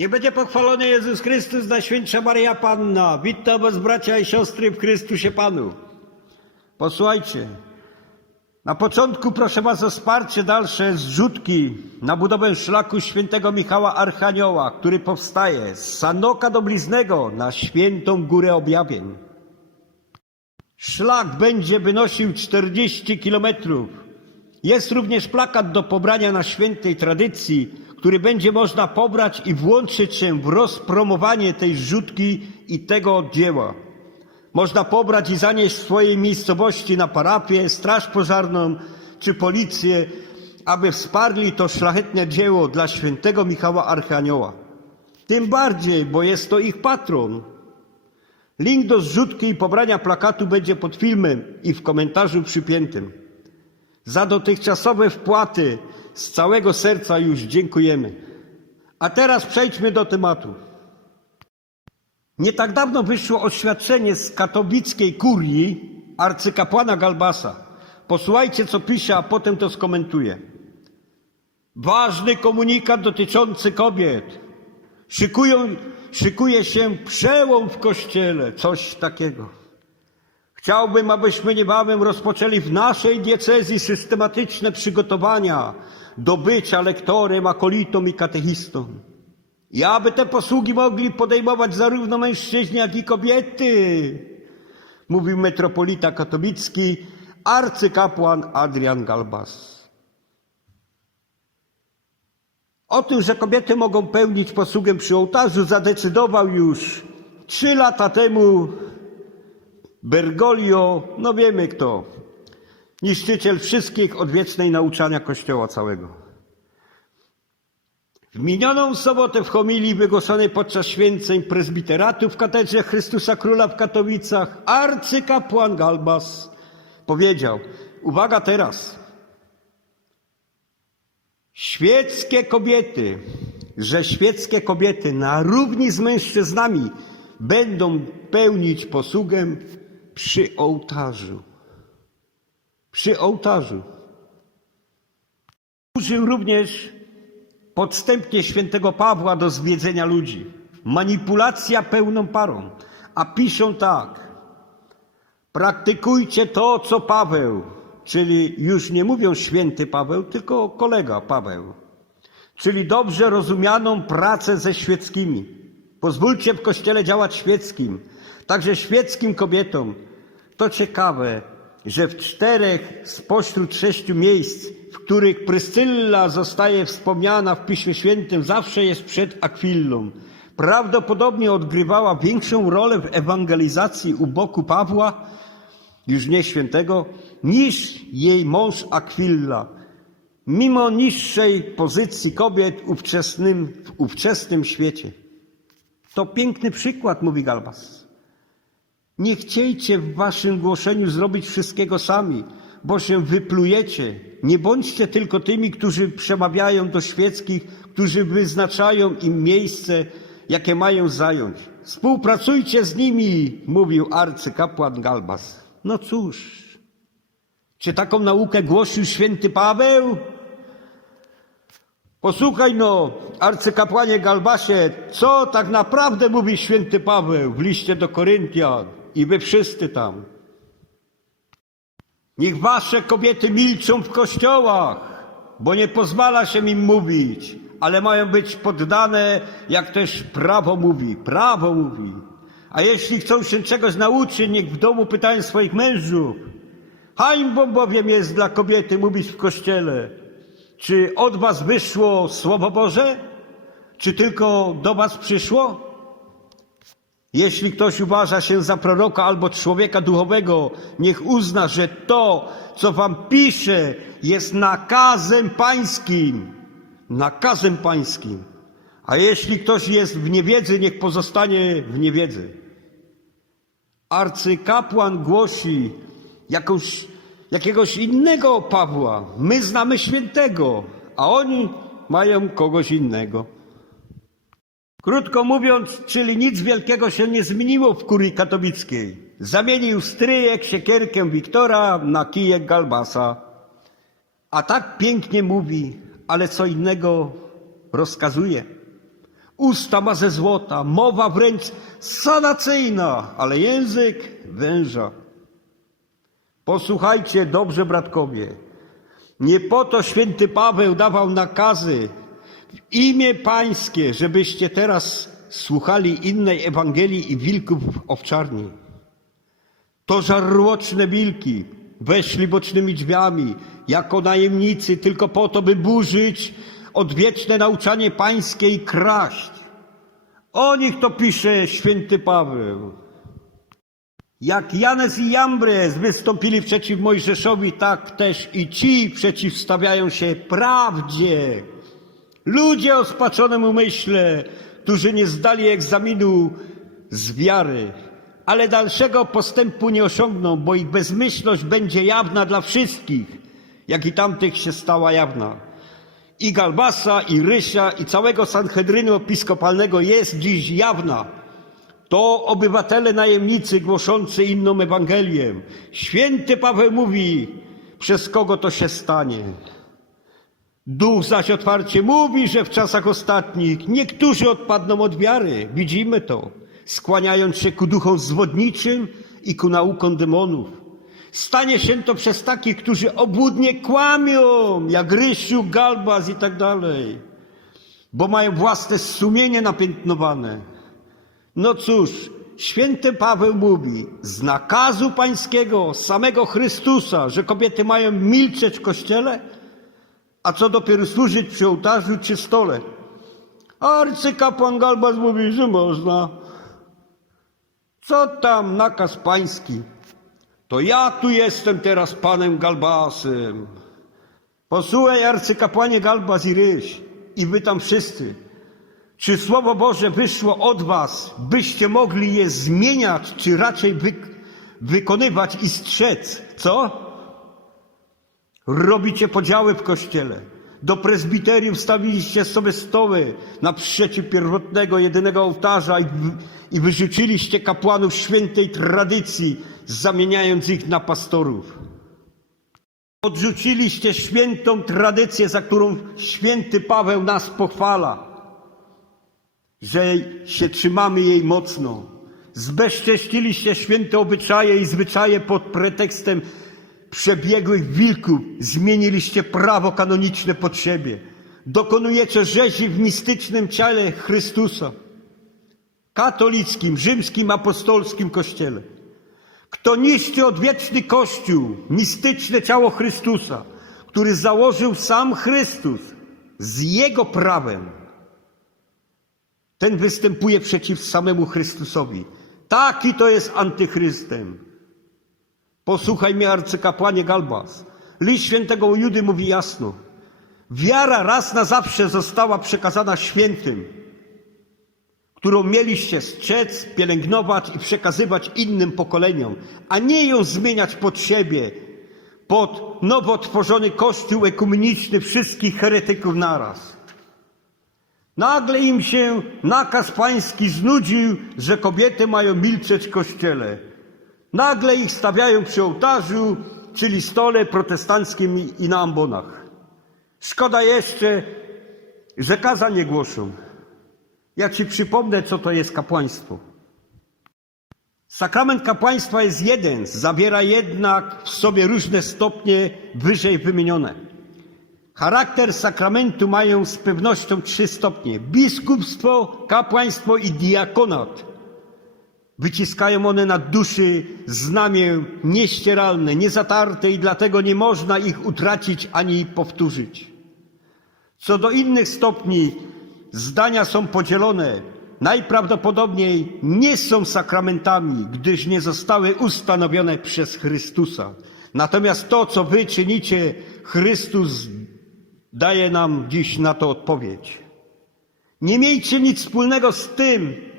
Nie będzie pochwalony Jezus Chrystus, Najświętsza Maryja Panna. Witam was bracia i siostry w Chrystusie Panu. Posłuchajcie. Na początku proszę was o wsparcie dalsze zrzutki na budowę szlaku świętego Michała Archanioła, który powstaje z Sanoka do Bliznego na świętą Górę Objawień. Szlak będzie wynosił 40 kilometrów. Jest również plakat do pobrania na świętej tradycji, który będzie można pobrać i włączyć się w rozpromowanie tej rzutki i tego dzieła. Można pobrać i zanieść w swojej miejscowości na parafię, straż pożarną czy policję, aby wsparli to szlachetne dzieło dla świętego Michała Archanioła. Tym bardziej, bo jest to ich patron. Link do zrzutki i pobrania plakatu będzie pod filmem i w komentarzu przypiętym. Za dotychczasowe wpłaty z całego serca już dziękujemy. A teraz przejdźmy do tematu. Nie tak dawno wyszło oświadczenie z katowickiej kurii arcykapłana Galbasa. Posłuchajcie, co pisze, a potem to skomentuję. Ważny komunikat dotyczący kobiet. Szykują, szykuje się przełom w kościele, coś takiego. Chciałbym, abyśmy niebawem rozpoczęli w naszej diecezji systematyczne przygotowania do bycia lektorem, akolitą i katechistą. I aby te posługi mogli podejmować zarówno mężczyźni, jak i kobiety, mówił metropolita katowicki, arcykapłan Adrian Galbas. O tym, że kobiety mogą pełnić posługę przy ołtarzu, zadecydował już trzy lata temu Bergoglio, no wiemy kto, niszczyciel wszystkich odwiecznej nauczania Kościoła całego. W minioną sobotę w homilii wygłoszonej podczas święceń prezbiteratu w katedrze Chrystusa Króla w Katowicach arcykapłan Galbas powiedział, uwaga teraz, świeckie kobiety, że świeckie kobiety na równi z mężczyznami będą pełnić posługę przy ołtarzu. Przy ołtarzu. Użył również podstępnie świętego Pawła do zwiedzenia ludzi. Manipulacja pełną parą. A piszą tak. Praktykujcie to, co Paweł, czyli już nie mówią święty Paweł, tylko kolega Paweł. Czyli dobrze rozumianą pracę ze świeckimi. Pozwólcie w kościele działać świeckim, także świeckim kobietom. To ciekawe, że w czterech spośród sześciu miejsc, w których Pryscylla zostaje wspomniana w Piśmie Świętym, zawsze jest przed Akwillą. Prawdopodobnie odgrywała większą rolę w ewangelizacji u boku Pawła, już nie świętego, niż jej mąż Akwilla. Mimo niższej pozycji kobiet ówczesnym, w ówczesnym świecie. To piękny przykład, mówi Galbas. Nie chciejcie w waszym głoszeniu zrobić wszystkiego sami, bo się wyplujecie. Nie bądźcie tylko tymi, którzy przemawiają do świeckich, którzy wyznaczają im miejsce, jakie mają zająć. Współpracujcie z nimi, mówił arcykapłan Galbas. No cóż, czy taką naukę głosił święty Paweł? Posłuchaj no, arcykapłanie Galbasie, co tak naprawdę mówi święty Paweł w liście do Koryntian i wy wszyscy tam. Niech wasze kobiety milczą w kościołach, bo nie pozwala się im mówić, ale mają być poddane, jak też prawo mówi. Prawo mówi. A jeśli chcą się czegoś nauczyć, niech w domu pytają swoich mężów. Hańbą bowiem jest dla kobiety mówić w kościele. Czy od was wyszło Słowo Boże? Czy tylko do was przyszło? Jeśli ktoś uważa się za proroka albo człowieka duchowego, niech uzna, że to, co wam pisze, jest nakazem pańskim. Nakazem pańskim. A jeśli ktoś jest w niewiedzy, niech pozostanie w niewiedzy. Arcykapłan głosi jakąś, jakiegoś innego Pawła. My znamy świętego, a oni mają kogoś innego. Krótko mówiąc, czyli nic wielkiego się nie zmieniło w kurii katowickiej. Zamienił stryjek, siekierkę Wiktora na kijek Galbasa. A tak pięknie mówi, ale co innego rozkazuje. Usta ma ze złota, mowa wręcz sanacyjna, ale język węża. Posłuchajcie dobrze, bratkowie. Nie po to święty Paweł dawał nakazy imię pańskie, żebyście teraz słuchali innej Ewangelii i wilków owczarni. To żarłoczne wilki weszli bocznymi drzwiami jako najemnicy tylko po to, by burzyć odwieczne nauczanie pańskie i kraść. O nich to pisze święty Paweł. Jak Janes i Jambres wystąpili przeciw Mojżeszowi, tak też i ci przeciwstawiają się prawdzie. Ludzie o spaczonym umyśle, którzy nie zdali egzaminu z wiary, ale dalszego postępu nie osiągną, bo ich bezmyślność będzie jawna dla wszystkich, jak i tamtych się stała jawna. I Galbasa, i Rysia, i całego Sanhedrynu Episkopalnego jest dziś jawna. To obywatele najemnicy głoszący inną Ewangelię. Święty Paweł mówi, przez kogo to się stanie. Duch zaś otwarcie mówi, że w czasach ostatnich niektórzy odpadną od wiary. Widzimy to, skłaniając się ku duchom zwodniczym i ku naukom demonów. Stanie się to przez takich, którzy obłudnie kłamią, jak Rysiu, Galbas i tak dalej, bo mają własne sumienie napiętnowane. No cóż, święty Paweł mówi z nakazu pańskiego, samego Chrystusa, że kobiety mają milczeć w kościele, a co dopiero służyć przy ołtarzu czy stole. Arcykapłan Galbas mówi, że można. Co tam nakaz pański? To ja tu jestem teraz panem Galbasem. Posłuchaj arcykapłanie Galbas i Ryś i wy tam wszyscy. Czy Słowo Boże wyszło od was, byście mogli je zmieniać, czy raczej wy, wykonywać i strzec? Co? Robicie podziały w kościele. Do prezbiterium wstawiliście sobie stoły naprzeciw pierwotnego, jedynego ołtarza i, i wyrzuciliście kapłanów świętej tradycji, zamieniając ich na pastorów. Odrzuciliście świętą tradycję, za którą święty Paweł nas pochwala że się trzymamy jej mocno. Zbezcześciliście święte obyczaje i zwyczaje pod pretekstem przebiegłych wilków. Zmieniliście prawo kanoniczne pod siebie. Dokonujecie rzezi w mistycznym ciele Chrystusa. Katolickim, rzymskim, apostolskim kościele. Kto niszczy odwieczny Kościół, mistyczne ciało Chrystusa, który założył sam Chrystus z Jego prawem, ten występuje przeciw samemu Chrystusowi. Taki to jest antychrystem. Posłuchaj mnie, arcykapłanie Galbas. List świętego Judy mówi jasno. Wiara raz na zawsze została przekazana świętym, którą mieliście strzec, pielęgnować i przekazywać innym pokoleniom, a nie ją zmieniać pod siebie, pod nowo tworzony kościół ekumeniczny wszystkich heretyków naraz. Nagle im się nakaz pański znudził, że kobiety mają milczeć w kościele. Nagle ich stawiają przy ołtarzu, czyli stole protestanckim i na ambonach. Szkoda jeszcze, że kaza nie głoszą. Ja ci przypomnę, co to jest kapłaństwo. Sakrament kapłaństwa jest jeden, zawiera jednak w sobie różne stopnie wyżej wymienione. Charakter sakramentu mają z pewnością trzy stopnie: biskupstwo, kapłaństwo i diakonat. Wyciskają one na duszy znamię nieścieralne, niezatarte i dlatego nie można ich utracić ani powtórzyć. Co do innych stopni, zdania są podzielone. Najprawdopodobniej nie są sakramentami, gdyż nie zostały ustanowione przez Chrystusa. Natomiast to, co wy czynicie, Chrystus daje nam dziś na to odpowiedź. Nie miejcie nic wspólnego z tym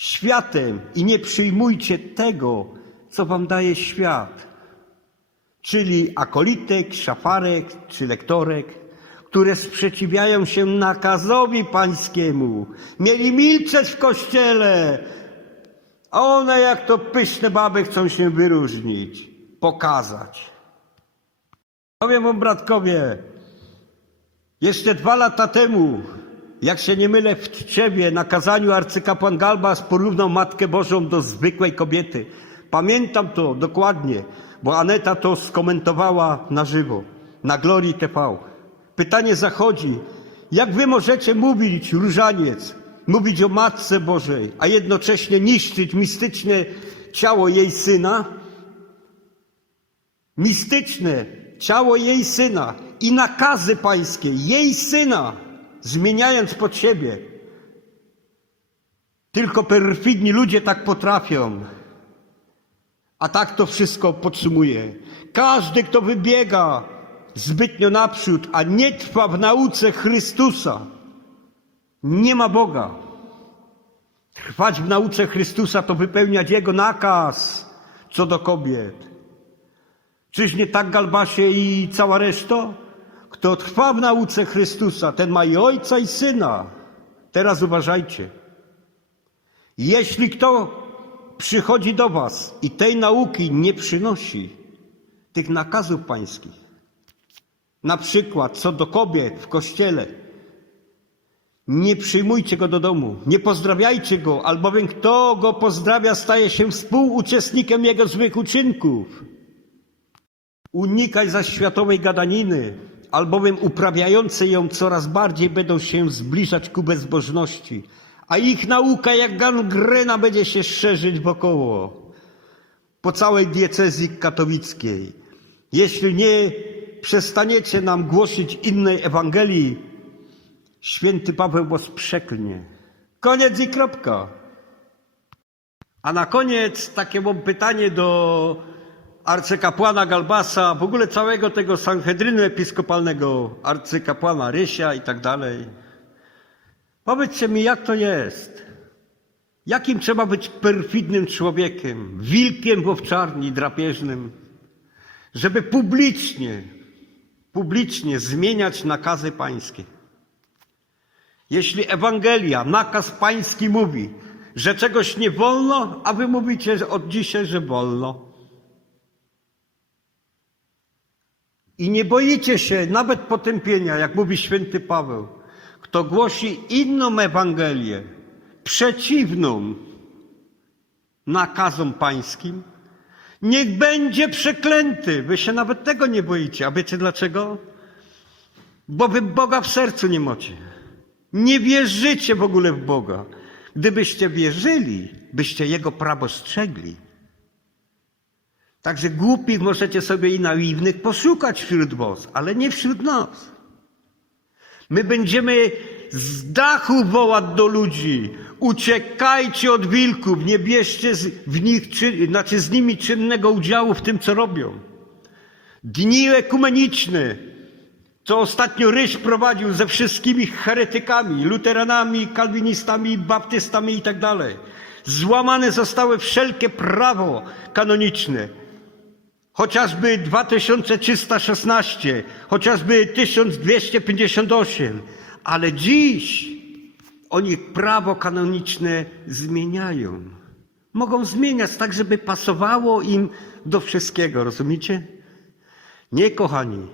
światem i nie przyjmujcie tego, co wam daje świat, czyli akolitek, szafarek czy lektorek, które sprzeciwiają się nakazowi pańskiemu. Mieli milczeć w kościele, a one jak to pyszne baby chcą się wyróżnić, pokazać. Powiem wam, bratkowie, jeszcze dwa lata temu Jak się nie mylę, w Tczewie na kazaniu arcykapłan Galbas porównał Matkę Bożą do zwykłej kobiety. Pamiętam to dokładnie, bo Aneta to skomentowała na żywo, na Glorii TV. Pytanie zachodzi, jak wy możecie mówić, różaniec, mówić o Matce Bożej, a jednocześnie niszczyć mistyczne ciało jej syna? Mistyczne ciało jej syna i nakazy pańskie jej syna, zmieniając pod siebie. Tylko perfidni ludzie tak potrafią. A tak to wszystko podsumuje. Każdy, kto wybiega zbytnio naprzód, a nie trwa w nauce Chrystusa, nie ma Boga. Trwać w nauce Chrystusa to wypełniać Jego nakaz co do kobiet. Czyż nie tak Galbasie i cała reszta? Kto trwa w nauce Chrystusa, ten ma i ojca i syna. Teraz uważajcie. Jeśli kto przychodzi do was i tej nauki nie przynosi, tych nakazów pańskich, na przykład co do kobiet w kościele, nie przyjmujcie go do domu, nie pozdrawiajcie go, albowiem kto go pozdrawia, staje się współuczestnikiem jego złych uczynków. Unikaj zaś światowej gadaniny, albowiem uprawiający ją coraz bardziej będą się zbliżać ku bezbożności, a ich nauka jak gangrena będzie się szerzyć wokoło po całej diecezji katowickiej. Jeśli nie przestaniecie nam głosić innej Ewangelii, święty Paweł was przeklnie. Koniec i kropka. A na koniec takie mam pytanie do arcykapłana Galbasa, w ogóle całego tego Sanhedrynu Episkopalnego, arcykapłana Rysia i tak dalej. Powiedzcie mi, jak to jest? Jakim trzeba być perfidnym człowiekiem, wilkiem w owczarni drapieżnym, żeby publicznie, publicznie zmieniać nakazy pańskie? Jeśli Ewangelia, nakaz pański mówi, że czegoś nie wolno, a wy mówicie od dzisiaj, że wolno. I nie boicie się nawet potępienia, jak mówi święty Paweł. Kto głosi inną Ewangelię, przeciwną nakazom pańskim, niech będzie przeklęty. Wy się nawet tego nie boicie. A wiecie dlaczego? Bo wy Boga w sercu nie macie. Nie wierzycie w ogóle w Boga. Gdybyście wierzyli, byście Jego prawo strzegli. Także głupich możecie sobie i naiwnych poszukać wśród was, ale nie wśród nas. My będziemy z dachu wołać do ludzi. Uciekajcie od wilków, nie bierzcie z, w nich, czy, znaczy z nimi czynnego udziału w tym, co robią. Dni ekumeniczne, co ostatnio Ryś prowadził ze wszystkimi heretykami, luteranami, kalwinistami, baptystami i tak. Złamane zostały wszelkie prawo kanoniczne. Chociażby 2316, chociażby 1258, ale dziś oni prawo kanoniczne zmieniają. Mogą zmieniać tak, żeby pasowało im do wszystkiego, rozumiecie? Nie, kochani.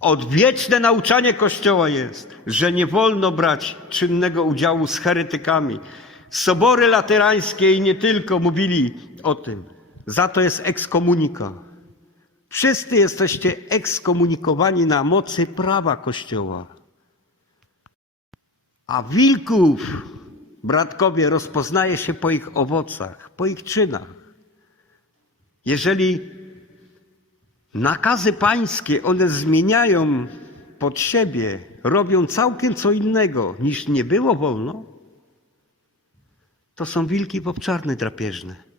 Odwieczne nauczanie Kościoła jest, że nie wolno brać czynnego udziału z heretykami. Sobory laterańskie i nie tylko mówili o tym. Za to jest ekskomunika. Wszyscy jesteście ekskomunikowani na mocy prawa Kościoła. A wilków, bratkowie, rozpoznaje się po ich owocach, po ich czynach. Jeżeli nakazy pańskie one zmieniają pod siebie, robią całkiem co innego niż nie było wolno, to są wilki popczarne drapieżne.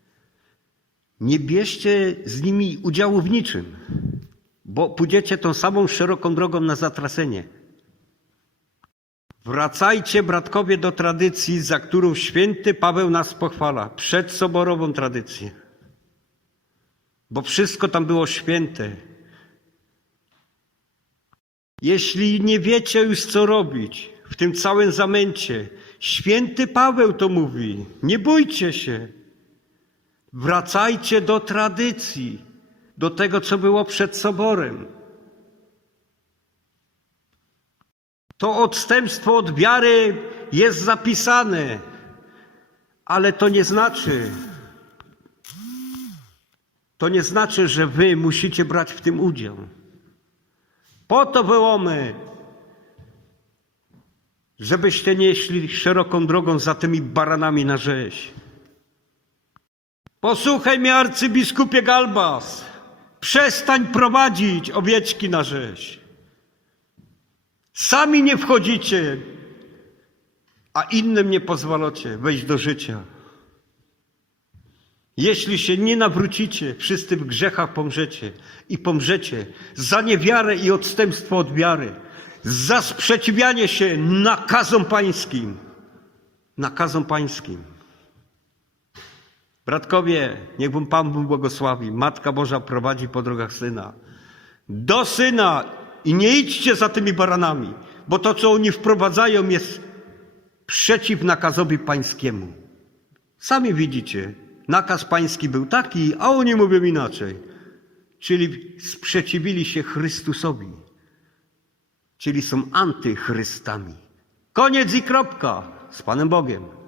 Nie bierzcie z nimi udziału w niczym, bo pójdziecie tą samą szeroką drogą na zatracenie. Wracajcie, bratkowie, do tradycji, za którą święty Paweł nas pochwala, przedsoborową tradycję. Bo wszystko tam było święte. Jeśli nie wiecie już, co robić w tym całym zamęcie, święty Paweł to mówi: nie bójcie się. Wracajcie do tradycji, do tego, co było przed soborem. To odstępstwo od wiary jest zapisane, ale to nie znaczy, to nie znaczy, że wy musicie brać w tym udział. Po to wyłomy, żebyście nie szli szeroką drogą za tymi baranami na rzeź. Posłuchaj mnie, arcybiskupie Galbas. Przestań prowadzić owieczki na rzeź. Sami nie wchodzicie, a innym nie pozwalacie wejść do życia. Jeśli się nie nawrócicie, wszyscy w grzechach pomrzecie i pomrzecie za niewiarę i odstępstwo od wiary, za sprzeciwianie się nakazom pańskim. Nakazom pańskim. Bratkowie, niech wam Pan Bóg błogosławi. Matka Boża prowadzi po drogach Syna. Do Syna i nie idźcie za tymi baranami, bo to, co oni wprowadzają, jest przeciw nakazowi pańskiemu. Sami widzicie, nakaz pański był taki, a oni mówią inaczej. Czyli sprzeciwili się Chrystusowi, czyli są antychrystami. Koniec i kropka z Panem Bogiem.